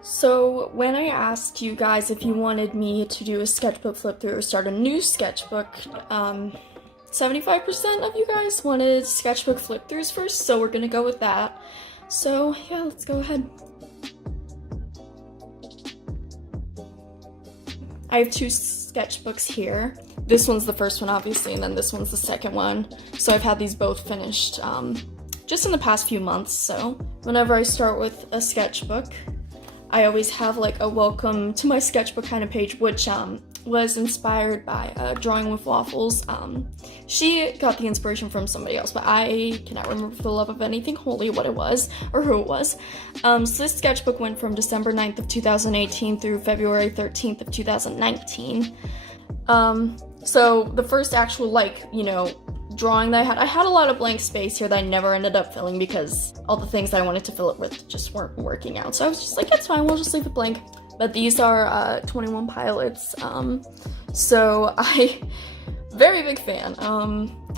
So when I asked you guys if you wanted me to do a sketchbook flip through or start a new sketchbook, 75% of you guys wanted sketchbook flip throughs first, so we're gonna go with that. So yeah, let's go ahead. I have two sketchbooks here. This one's the first one, obviously, and then this one's the second one. So I've had these both finished just in the past few months. So whenever I start with a sketchbook, I always have like a welcome to my sketchbook kind of page, which was inspired by Drawing with Waffles. She got the inspiration from somebody else, but I cannot remember for the love of anything holy what it was or who it was. So this sketchbook went from December 9th of 2018 through February 13th of 2019. So the first actual, drawing that I had a lot of blank space here that I never ended up filling because all the things I wanted to fill it with just weren't working out. So I was just like, it's fine, we'll just leave it blank. But these are 21 Pilots, so very big fan,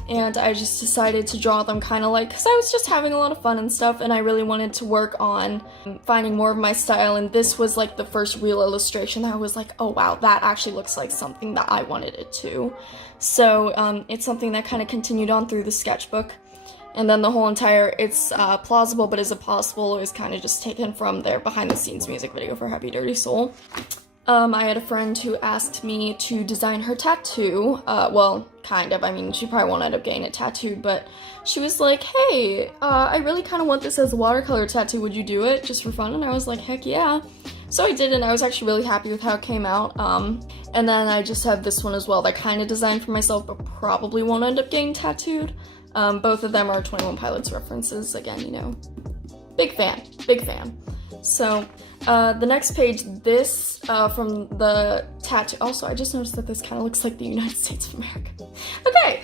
and I just decided to draw them kind of because I was just having a lot of fun and stuff, and I really wanted to work on finding more of my style, and this was like the first real illustration that I was like, oh wow, that actually looks like something that I wanted it to. So it's something that kind of continued on through the sketchbook. And then the whole entire It's Plausible But Is It Possible is kind of just taken from their behind the scenes music video for Happy Dirty Soul. I had a friend who asked me to design her tattoo. Well, kind of. I mean, she probably won't end up getting it tattooed, but she was like, hey, I really kind of want this as a watercolor tattoo. Would you do it just for fun? And I was like, heck yeah. So I did, and I was actually really happy with how it came out. And then I just have this one as well that I kind of designed for myself, but probably won't end up getting tattooed. Both of them are 21 Pilots references. Again, big fan, big fan. So, the next page, this, from the tattoo, also, I just noticed that this kind of looks like the United States of America. Okay,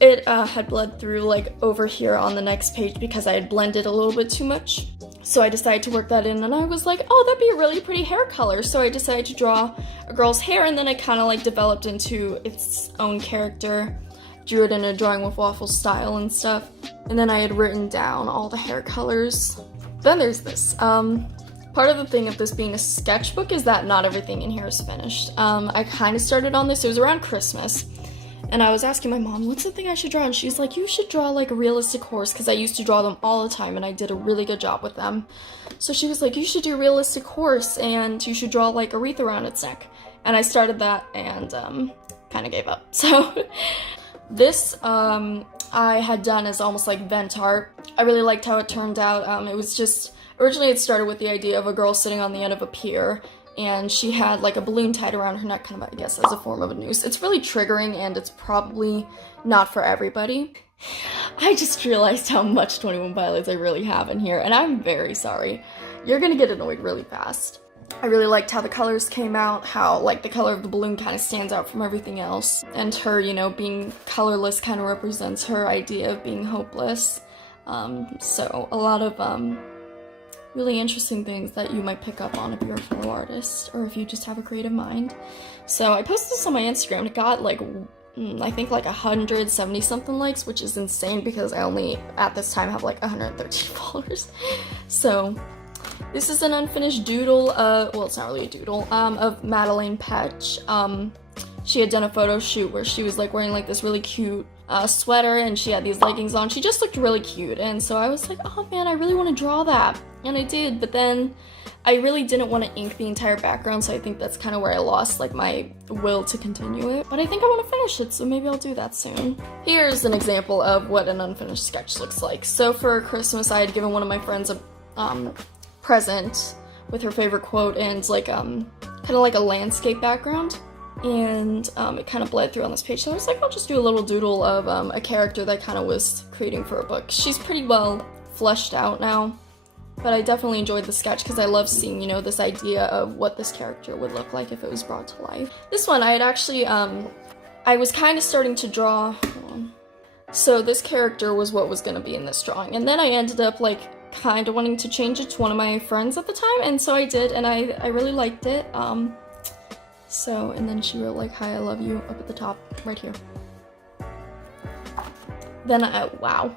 it, had bled through, over here on the next page because I had blended a little bit too much. So I decided to work that in, and I was like, oh, that'd be a really pretty hair color. So I decided to draw a girl's hair, and then it kind of, developed into its own character. Drew it in a Drawing with Waffles style and stuff, and then I had written down all the hair colors. Then there's this. Part of the thing of this being a sketchbook is that not everything in here is finished. I kind of started on this, it was around Christmas, and I was asking my mom, what's the thing I should draw? And she's like, you should draw a realistic horse, because I used to draw them all the time, and I did a really good job with them. So she was like, you should do a realistic horse, and you should draw a wreath around its neck. And I started that, and kind of gave up. So this, I had done as almost vent art. I really liked how it turned out. It was just, originally it started with the idea of a girl sitting on the end of a pier, and she had a balloon tied around her neck, kind of, I guess, as a form of a noose. It's really triggering, and it's probably not for everybody. I just realized how much 21 Pilots I really have in here, and I'm very sorry. You're gonna get annoyed really fast. I really liked how the colors came out, how, the color of the balloon kind of stands out from everything else, and her, being colorless kind of represents her idea of being hopeless. So a lot of, really interesting things that you might pick up on if you're a fellow artist, or if you just have a creative mind. So I posted this on my Instagram, it got, I think 170 something likes, which is insane because I only, at this time, have 113 followers. So this is an unfinished doodle, well, it's not really a doodle, of Madeleine Petch. She had done a photo shoot where she was wearing this really cute sweater, and she had these leggings on. She just looked really cute, and so I was like, oh man, I really want to draw that. And I did, but then I really didn't want to ink the entire background, so I think that's kind of where I lost my will to continue it. But I think I want to finish it, so maybe I'll do that soon. Here's an example of what an unfinished sketch looks like. So for Christmas, I had given one of my friends a present with her favorite quote and kind of a landscape background, and it kind of bled through on this page. So I was like, I'll just do a little doodle of a character that I kind of was creating for a book. She's pretty well fleshed out now, but I definitely enjoyed the sketch because I love seeing, this idea of what this character would look like if it was brought to life. This one I had actually, I was kind of starting to draw, hold on. So this character was what was going to be in this drawing, and then I ended up kind of wanting to change it to one of my friends at the time, and so I did, and I really liked it. So, and then she wrote hi, I love you, up at the top, right here. Then wow.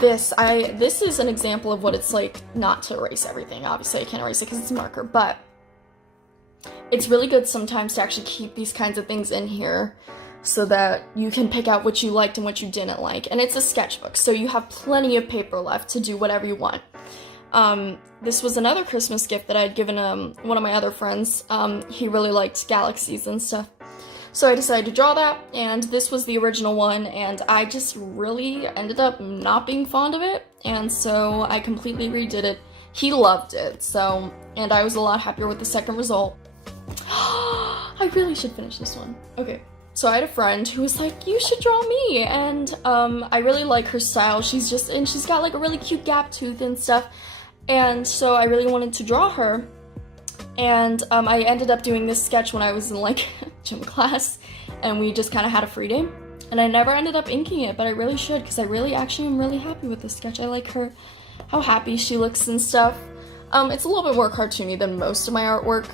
This is an example of what it's like not to erase everything. Obviously I can't erase it because it's a marker, but it's really good sometimes to actually keep these kinds of things in here so that you can pick out what you liked and what you didn't like. And it's a sketchbook, so you have plenty of paper left to do whatever you want. This was another Christmas gift that I had given one of my other friends. He really liked galaxies and stuff. So I decided to draw that, and this was the original one, and I just really ended up not being fond of it, and so I completely redid it. He loved it, so, and I was a lot happier with the second result. I really should finish this one. Okay, so I had a friend who was like, you should draw me, and I really like her style. She's got like a really cute gap tooth and stuff, and so I really wanted to draw her. And I ended up doing this sketch when I was in like gym class, and we just kind of had a free day. And I never ended up inking it, but I really should, because I really actually am really happy with this sketch. I like her, how happy she looks and stuff. It's a little bit more cartoony than most of my artwork.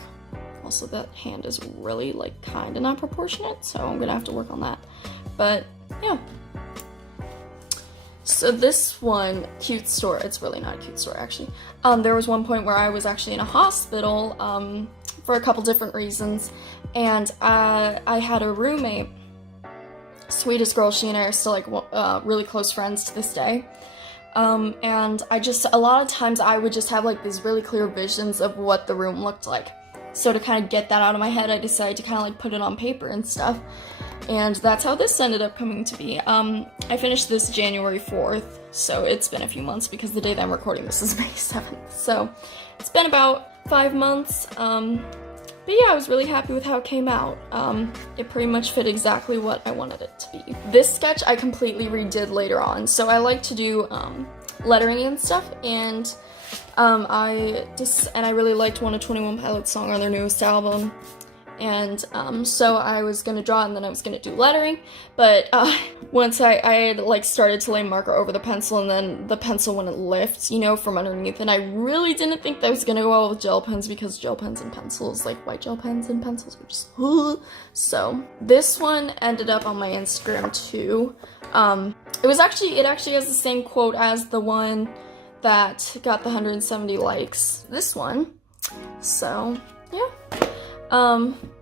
Also, that hand is really like kind of not proportionate, so I'm gonna have to work on that. But yeah. So this one, cute story, it's really not a cute story actually. There was one point where I was actually in a hospital for a couple different reasons, and I had a roommate, sweetest girl. She and I are still like really close friends to this day. And a lot of times I would just have like these really clear visions of what the room looked like. So to kind of get that out of my head, I decided to kind of like put it on paper and stuff. And that's how this ended up coming to be. I finished this January 4th, so it's been a few months because the day that I'm recording this is May 7th. So it's been about 5 months. But yeah, I was really happy with how it came out. It pretty much fit exactly what I wanted it to be. This sketch I completely redid later on. So I like to do lettering and stuff, and I really liked one of 21 Pilots' song on their newest album. And so I was gonna draw, and then I was gonna do lettering, but once I had like started to lay marker over the pencil, and then the pencil wouldn't lift, you know, from underneath, and I really didn't think that was gonna go well with gel pens, because gel pens and pencils, like white gel pens and pencils, are just so this one ended up on my Instagram too. It actually has the same quote as the one that got the 170 likes, this one. So yeah.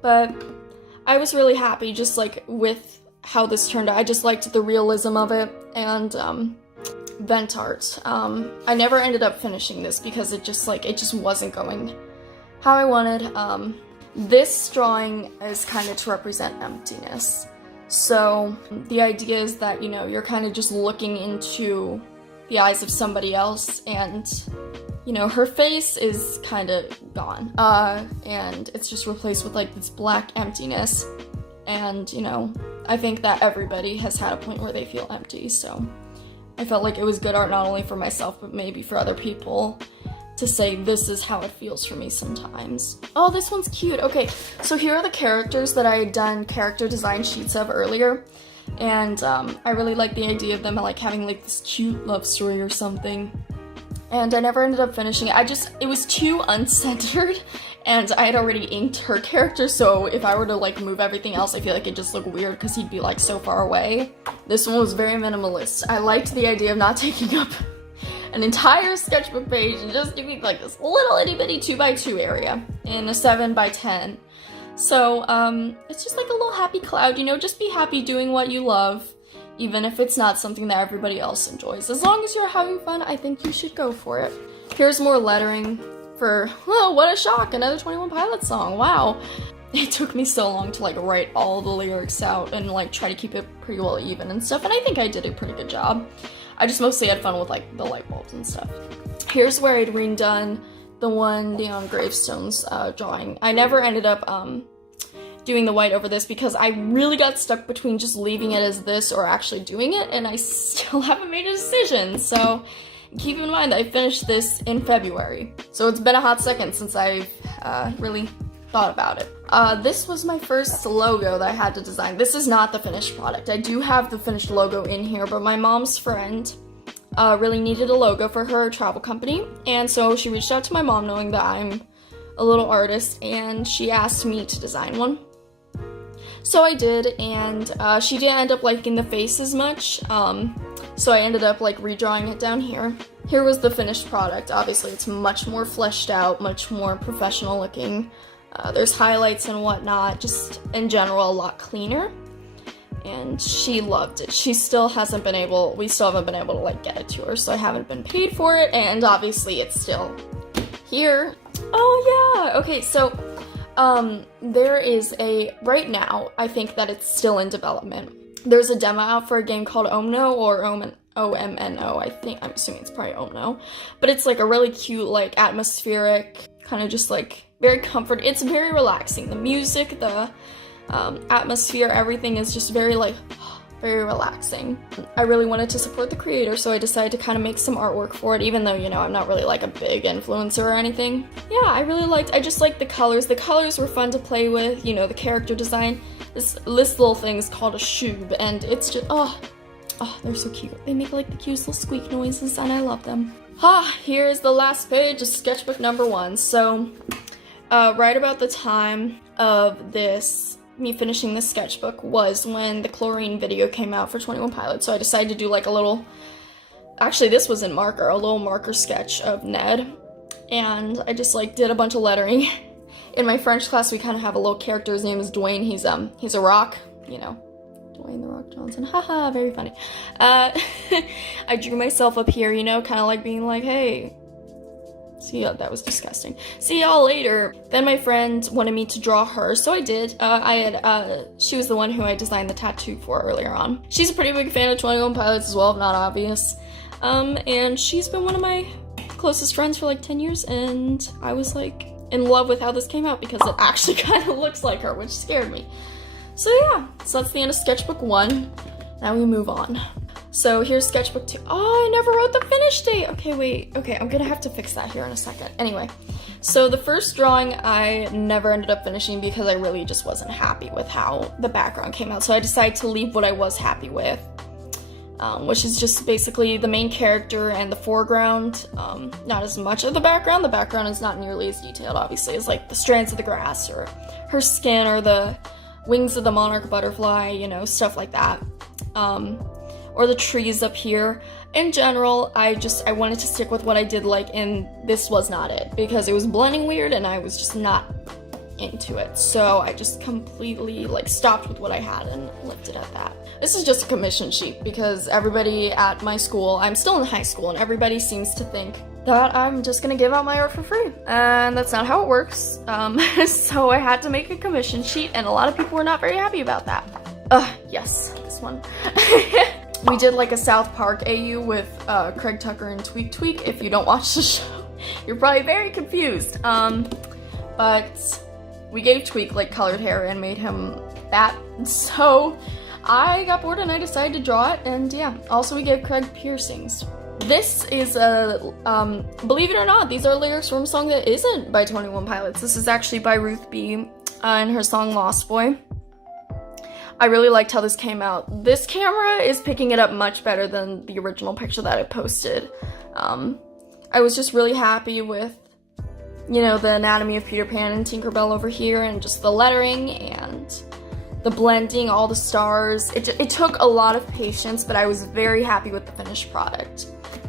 But I was really happy just like with how this turned out. I just liked the realism of it, and vent art. I never ended up finishing this because it just wasn't going how I wanted. This drawing is kind of to represent emptiness. So the idea is that, you know, you're kind of just looking into the eyes of somebody else, and you know, her face is kind of gone, and it's just replaced with like this black emptiness. And, you know, I think that everybody has had a point where they feel empty, so I felt like it was good art not only for myself, but maybe for other people to say, this is how it feels for me sometimes. Oh, this one's cute. Okay, so here are the characters that I had done character design sheets of earlier, and I really like the idea of them like having like this cute love story or something. And I never ended up finishing it. It was too uncentered, and I had already inked her character, so if I were to like move everything else, I feel like it'd just look weird because he'd be like so far away. This one was very minimalist. I liked the idea of not taking up an entire sketchbook page and just doing like this little itty bitty 2x2 area in a 7x10. So it's just like a little happy cloud, you know, just be happy doing what you love. Even if it's not something that everybody else enjoys. As long as you're having fun, I think you should go for it. Here's more lettering for, oh, what a shock, another 21 Pilots song, wow. It took me so long to like write all the lyrics out and like try to keep it pretty well even and stuff, and I think I did a pretty good job. I just mostly had fun with like the light bulbs and stuff. Here's where I'd redone the one Neon Gravestones drawing. I never ended up doing the white over this because I really got stuck between just leaving it as this or actually doing it, and I still haven't made a decision. So keep in mind that I finished this in February, so it's been a hot second since I've really thought about it. This was my first logo that I had to design. This is not the finished product. I do have the finished logo in here, but my mom's friend really needed a logo for her travel company, and so she reached out to my mom knowing that I'm a little artist, and she asked me to design one. So I did, and she didn't end up liking the face as much, So I ended up like redrawing it down here. Here was the finished product. Obviously it's much more fleshed out, much more professional looking. There's highlights and whatnot, just in general a lot cleaner. And she loved it. We still haven't been able to like get it to her, so I haven't been paid for it, and obviously it's still here. Oh yeah, okay, so there is right now, I think that it's still in development. There's a demo out for a game called Omno, or OMNO, I'm assuming it's probably Omno, but it's like a really cute, like atmospheric, kind of just like very comfort. It's very relaxing. The music, the atmosphere, everything is just very like very relaxing. I really wanted to support the creator, so I decided to kind of make some artwork for it, even though, you know, I'm not really like a big influencer or anything. Yeah, I just liked the colors. The colors were fun to play with, you know, the character design. This little thing is called a shoob, and it's just, oh, they're so cute. They make like the cutest little squeak noises, and I love them. Here's the last page of sketchbook number 1. So, right about the time of me finishing this sketchbook was when the chlorine video came out for 21 Pilots, so I decided to do like a little, actually this was in marker, a little marker sketch of Ned, and I just like did a bunch of lettering. In my French class we kind of have a little character, his name is Dwayne, he's a rock, you know, Dwayne the Rock Johnson, haha, very funny. I drew myself up here, you know, kind of like being like, hey, see, that was disgusting. See y'all later. Then my friend wanted me to draw her, so I did. She was the one who I designed the tattoo for earlier on. She's a pretty big fan of 21 Pilots as well, if not obvious. And she's been one of my closest friends for like 10 years, and I was like in love with how this came out because it actually kind of looks like her, which scared me. So yeah, so that's the end of sketchbook 1. Now we move on. So here's sketchbook 2. Oh, I never wrote the finish date. Okay, wait. Okay, I'm gonna have to fix that here in a second. Anyway, so the first drawing I never ended up finishing because I really just wasn't happy with how the background came out. So I decided to leave what I was happy with, which is just basically the main character and the foreground. Not as much of the background. The background is not nearly as detailed, obviously, as like the strands of the grass or her skin or the wings of the monarch butterfly, you know, stuff like that. Or the trees up here. In general, I wanted to stick with what I did like in This Was Not It, because it was blending weird and I was just not into it. So I just completely like stopped with what I had and left it at that. This is just a commission sheet because everybody at my school, I'm still in high school, and everybody seems to think that I'm just gonna give out my art for free. And that's not how it works. So I had to make a commission sheet, and a lot of people were not very happy about that. Yes, this one. We did like a South Park AU with Craig Tucker and Tweak Tweak. If you don't watch the show, you're probably very confused. But we gave Tweak like colored hair and made him that. So I got bored and I decided to draw it, and yeah. Also we gave Craig piercings. This is believe it or not, these are lyrics from a song that isn't by 21 Pilots. This is actually by Ruth B. And her song Lost Boy. I really liked how this came out. This camera is picking it up much better than the original picture that I posted. I was just really happy with, you know, the anatomy of Peter Pan and Tinkerbell over here, and just the lettering and the blending, all the stars. It took a lot of patience, but I was very happy with the finished product.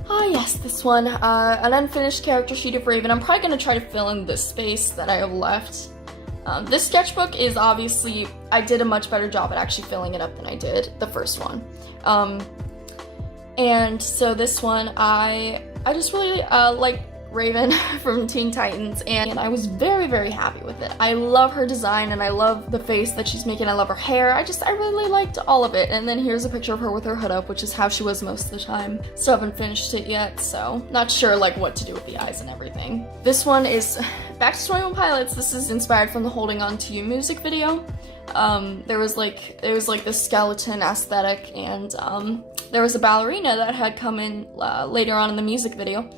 Ah yes, this one, an unfinished character sheet of Raven. I'm probably going to try to fill in this space that I have left. This sketchbook is obviously, I did a much better job at actually filling it up than I did the first one. And so this one, I just really like Raven from Teen Titans, and I was very, very happy with it. I love her design, and I love the face that she's making. I love her hair. I really liked all of it. And then here's a picture of her with her hood up, which is how she was most of the time. Still haven't finished it yet, so not sure like what to do with the eyes and everything. This one is back to 21 Pilots. This is inspired from the Holding On To You music video. There was like this skeleton aesthetic, and there was a ballerina that had come in later on in the music video.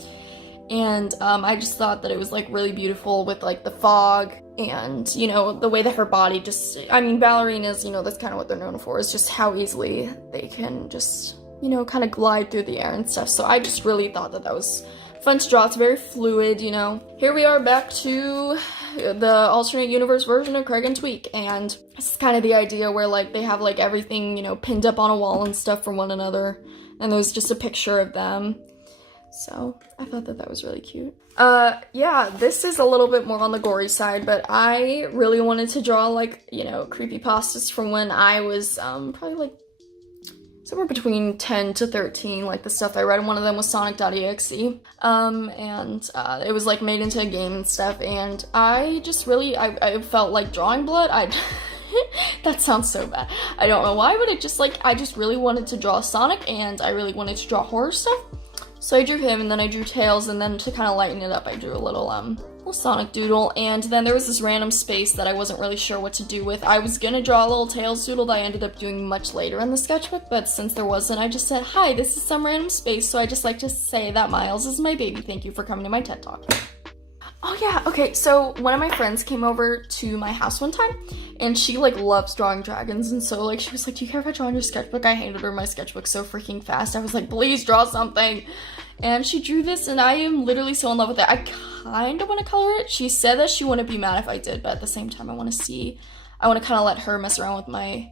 And I just thought that it was like really beautiful with like the fog and, you know, the way that her body just, I mean, ballerinas, you know, that's kind of what they're known for, is just how easily they can just, you know, kind of glide through the air and stuff. So I just really thought that that was fun to draw. It's very fluid, you know. Here we are back to the alternate universe version of Craig and Tweak, and it's kind of the idea where like they have like everything, you know, pinned up on a wall and stuff from one another. and there's just a picture of them. So I thought that was really cute. Yeah, this is a little bit more on the gory side, but I really wanted to draw, like, you know, creepypastas from when I was, probably, like, somewhere between 10 to 13, like the stuff I read. One of them was Sonic.exe, and it was, like, made into a game and stuff, and I just really, I felt like drawing blood. That sounds so bad. I don't know why, but it just, like, I just really wanted to draw Sonic, and I really wanted to draw horror stuff. So I drew him, and then I drew Tails, and then to kind of lighten it up, I drew a little Sonic doodle, and then there was this random space that I wasn't really sure what to do with. I was gonna draw a little Tails doodle that I ended up doing much later in the sketchbook, but since there wasn't, I just said, hi, this is some random space, so I just like to say that Miles is my baby. Thank you for coming to my TED Talk. Oh yeah, okay, so one of my friends came over to my house one time, and she, like, loves drawing dragons, and so, like, she was like, do you care if I draw on your sketchbook? I handed her my sketchbook so freaking fast. I was like, please draw something. And she drew this, and I am literally so in love with it. I kind of want to color it. She said that she wouldn't be mad if I did, but at the same time, I want to kind of let her mess around with my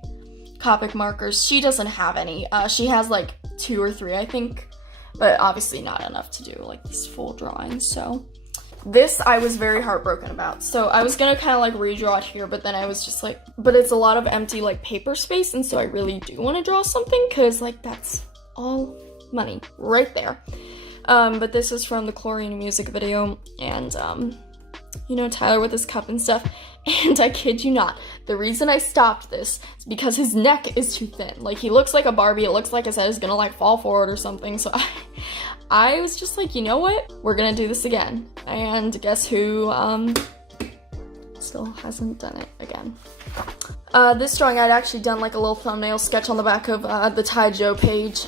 Copic markers. She doesn't have any. She has, like, 2 or 3, I think, but obviously not enough to do, like, these full drawings, so... This I was very heartbroken about. So I was gonna kind of like redraw it here, but then I was just like, but it's a lot of empty like paper space, and so I really do want to draw something, because like that's all money right there. But this is from the Chlorine music video, and you know, Tyler with his cup and stuff. And I kid you not, the reason I stopped this is because his neck is too thin. Like, he looks like a Barbie. It looks like his head is gonna like fall forward or something. So I was just like, you know what? We're gonna do this again. And guess who still hasn't done it again. This drawing, I'd actually done like a little thumbnail sketch on the back of the Ty Joe page.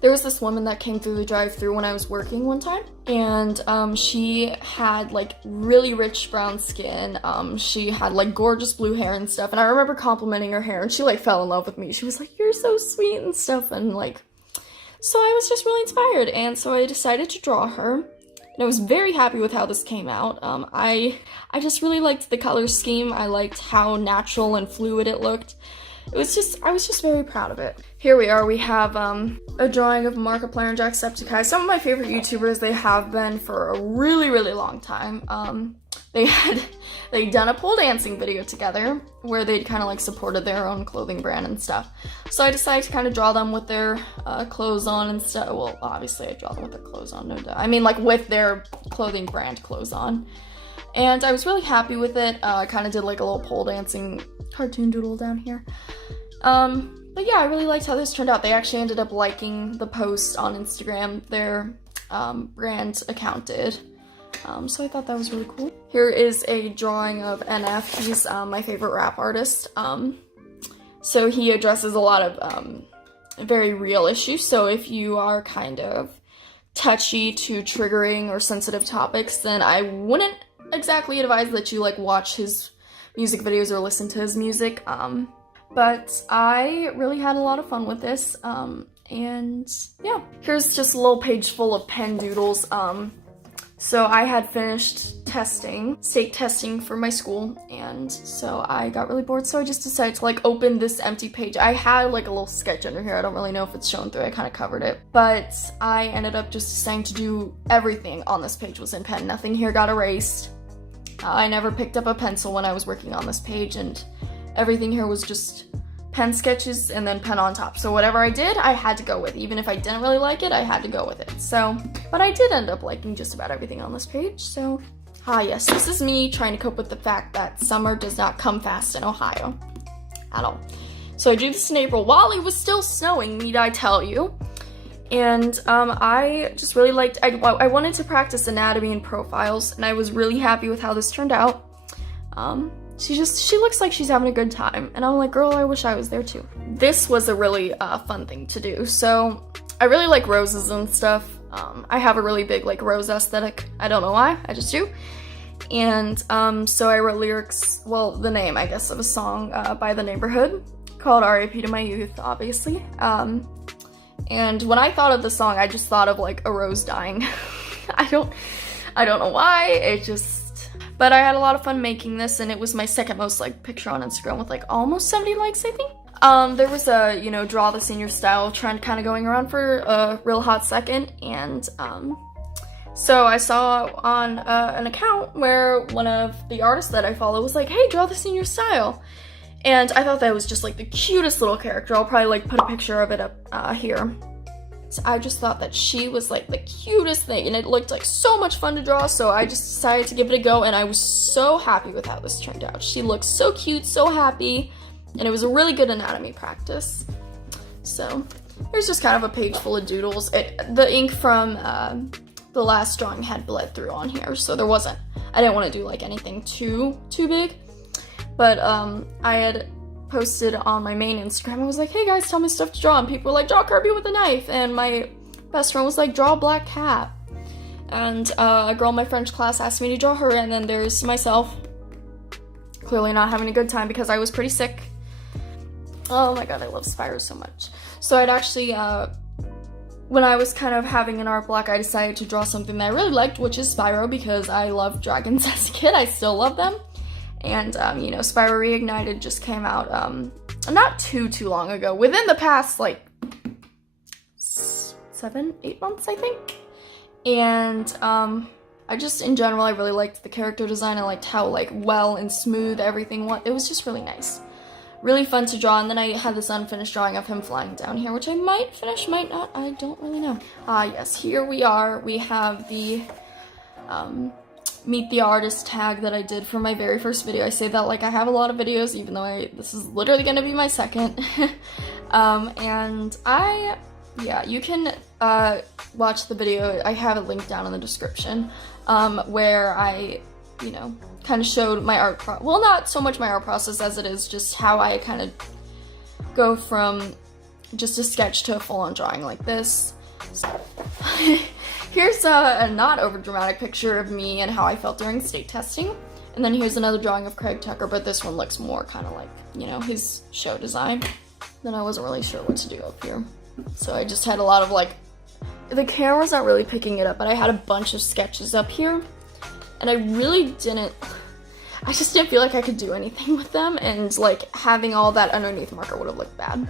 There was this woman that came through the drive-thru when I was working one time, and she had like really rich brown skin. She had like gorgeous blue hair and stuff, and I remember complimenting her hair, and she like fell in love with me. She was like, you're so sweet and stuff, and like, so I was just really inspired, and so I decided to draw her. And I was very happy with how this came out. I just really liked the color scheme. I liked how natural and fluid it looked. I was just very proud of it. Here we are. We have a drawing of Markiplier and Jacksepticeye. Some of my favorite YouTubers, they have been for a really, really long time. They'd done a pole dancing video together where they'd kind of like supported their own clothing brand and stuff. So I decided to kind of draw them with their clothes on and stuff. Well, obviously I draw them with their clothes on, no doubt. I mean, like with their clothing brand clothes on. And I was really happy with it. I kind of did like a little pole dancing cartoon doodle down here. But yeah, I really liked how this turned out. They actually ended up liking the post on Instagram. Their brand account did. So I thought that was really cool. Here is a drawing of NF. He's my favorite rap artist. So he addresses a lot of very real issues. So if you are kind of touchy to triggering or sensitive topics, then I wouldn't exactly advise that you like watch his music videos or listen to his music. But I really had a lot of fun with this. And yeah, here's just a little page full of pen doodles. So I had finished stake testing for my school, and so I got really bored, so I just decided to like open this empty page. I had like a little sketch under here. I don't really know if it's shown through. I kind of covered it, but I ended up just deciding to do everything on this page was in pen. Nothing here got erased. I never picked up a pencil when I was working on this page, and everything here was just pen sketches and then pen on top. So whatever I did, I had to go with. Even if I didn't really like it, I had to go with it. So, but I did end up liking just about everything on this page. So, yes, this is me trying to cope with the fact that summer does not come fast in Ohio at all. So I drew this in April while it was still snowing, need I tell you. And I just really liked, I wanted to practice anatomy and profiles, and I was really happy with how this turned out. She looks like she's having a good time, and I'm like, girl, I wish I was there too. This was a really fun thing to do. So I really like roses and stuff. I have a really big like rose aesthetic. I don't know why, I just do. And so I wrote lyrics, well, the name, I guess, of a song by The Neighborhood called R.I.P. to My Youth, obviously. And when I thought of the song, I just thought of like a rose dying. I don't know why, but I had a lot of fun making this, and it was my second most liked picture on Instagram with like almost 70 likes, I think. There was a, you know, draw the senior style trend kind of going around for a real hot second, and so I saw on an account where one of the artists that I follow was like, hey, draw the senior style. And I thought that was just like the cutest little character. I'll probably like put a picture of it up here. So I just thought that she was like the cutest thing, and it looked like so much fun to draw, so I just decided to give it a go, and I was so happy with how this turned out. She looked so cute, so happy, and it was a really good anatomy practice. So there's just kind of a page full of doodles. The ink from the last drawing had bled through on here, so I didn't want to do like anything too big. But I had posted on my main Instagram, I was like, hey guys, tell me stuff to draw, and people were like, draw Kirby with a knife, and my best friend was like, draw a black cat, and a girl in my French class asked me to draw her, and then there's myself, clearly not having a good time because I was pretty sick. Oh my god, I love Spyro so much. So I'd actually, when I was kind of having an art block, I decided to draw something that I really liked, which is Spyro, because I loved dragons as a kid. I still love them. And, you know, Spyro Reignited just came out, not too long ago. Within the past, like, 7-8 months, I think. And, I just, in general, I really liked the character design. I liked how, like, well and smooth everything was. It was just really nice. Really fun to draw. And then I had this unfinished drawing of him flying down here, which I might finish, might not. I don't really know. Yes, here we are. We have the, meet the artist tag that I did for my very first video. I say that like I have a lot of videos, even though this is literally gonna be my second. And yeah, you can watch the video. I have it linked down in the description, where I, you know, kind of showed my art well, not so much my art process as it is just how I kind of go from just a sketch to a full-on drawing like this. Here's a not over dramatic picture of me and how I felt during state testing. And then here's another drawing of Craig Tucker, but this one looks more kind of like, you know, his show design. Then I wasn't really sure what to do up here. So I just had a lot of like, the camera's not really picking it up, but I had a bunch of sketches up here. And I just didn't feel like I could do anything with them, and like having all that underneath marker would have looked bad.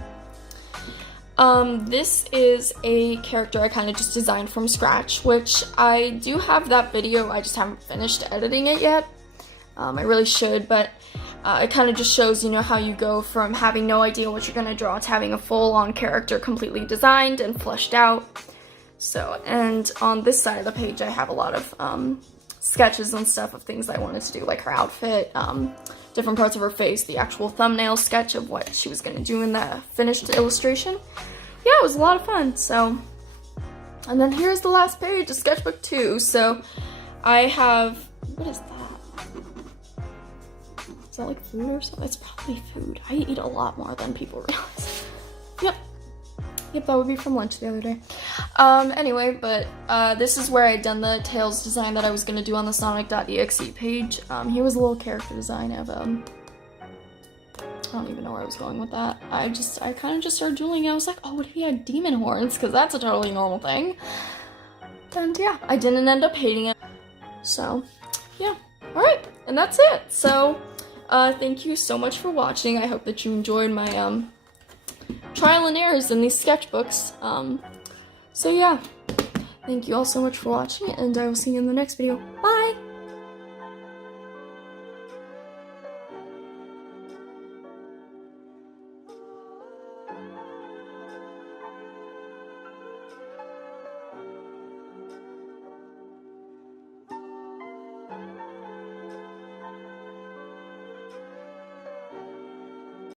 This is a character I kind of just designed from scratch, which I do have that video, I just haven't finished editing it yet. I really should, but it kind of just shows, you know, how you go from having no idea what you're gonna draw to having a full-on character completely designed and fleshed out. So, and on this side of the page I have a lot of sketches and stuff of things I wanted to do, like her outfit, different parts of her face, the actual thumbnail sketch of what she was gonna do in the finished illustration. Yeah, it was a lot of fun, so. And then here's the last page of Sketchbook 2. So I have, what is that? Is that like food or something? It's probably food. I eat a lot more than people realize. Yep, that would be from lunch the other day. Anyway, but this is where I'd done the Tails design that I was gonna do on the Sonic.exe page. Here was a little character design of, I don't even know where I was going with that. I kind of just started doodling. I was like, oh, what if he had demon horns? Because that's a totally normal thing. And yeah, I didn't end up hating it. So, yeah. Alright, and that's it. So, thank you so much for watching. I hope that you enjoyed my, trial and errors in these sketchbooks. So yeah, thank you all so much for watching, and I will see you in the next video. Bye!